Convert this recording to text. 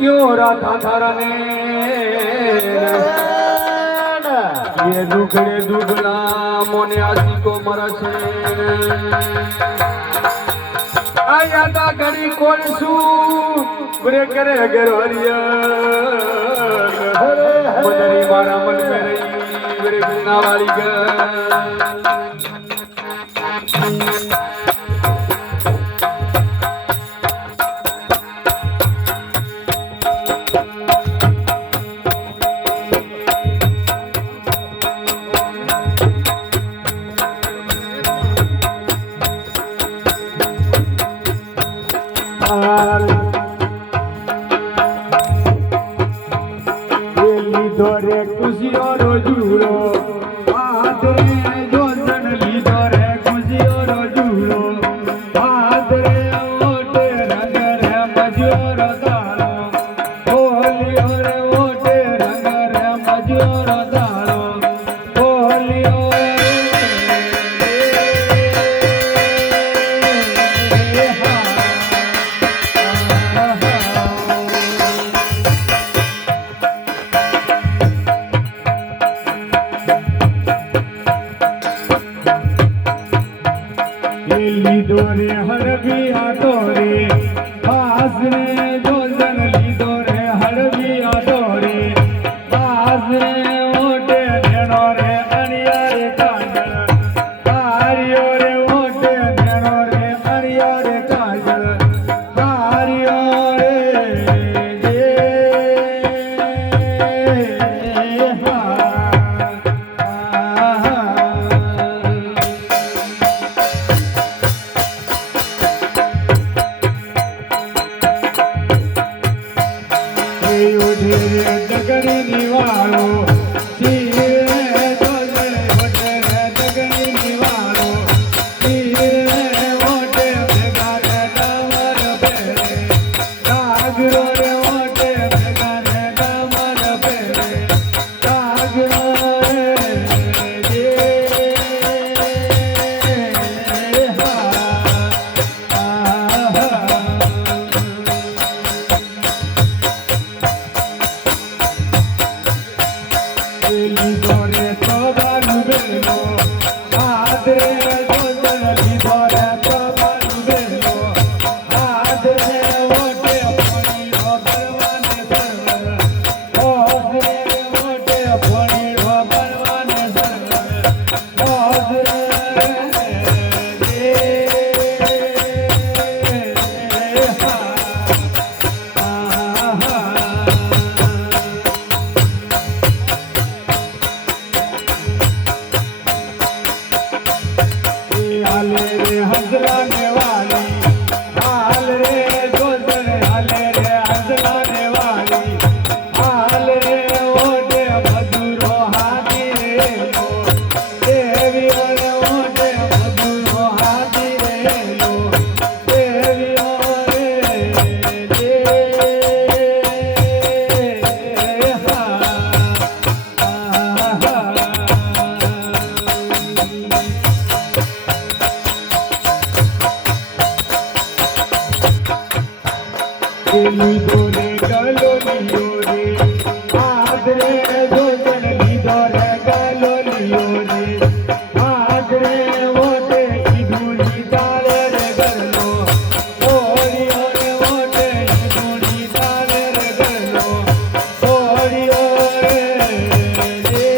યો રાધા ધરને ये दुखड़े दुखना मोने आशिको मरसे आया ता घड़ी कोण सु बुरे करे गरवरिया मनरी मारा मन में रही बुरे गुना वाली ग લીધો રે ખુશીઓ રો જુડો આદરે જોજન લીધો રે ખુશીઓ રો જુડો આદરે ઓટે રંગ રે મજ્યો રો તાળો હોલિયો રે ઓટે રંગ રે મજ્યો રો તાળો હોલિયો લીધો રે હરવી આટો રે પાસ રે જોજન લીધો રે હરવી આટો રે પાસ રે ઓટે નેનો રે અણિયા રે કાજળ તારિયો રે ઓટે નેનો રે અણિયા રે કાજળ તારિયો રે જે જગની નિવાળો શિરે જોજે ઓટે જગની નિવાળો શિરે ઓટે ભેગા રે ડમર પેરે જાગરો રે ઓટે ભેગા રે ડમર પેરે જાગરો રે જે લીધો રે તો બાલુ બેનો આદરે જોજન લીધો રે તો બાલુ બેનો આદરે ઓટે ફણી રો બરવાને સરવર ઓદરે ઓટે ફણી રો બરવાને સરવર ઓદરે हाले रे हंसला ने वाली हाल रे जोजन हाले रे हंसला ने वाली हाल रे ओटे मधुरो हाथी रे लो देवी रे ओटे मधुरो हाथी रे लो देवी रे जे લીધો રે ગલો લીધો રે આદરે જોજન લીધો રે ગલો લીધો રે આદરે ઓટે ઈધુની તારે રે ગરલો ઓરિયો રે ઓટે ઈધુની તારે રે ગરલો ઓરિયો રે જે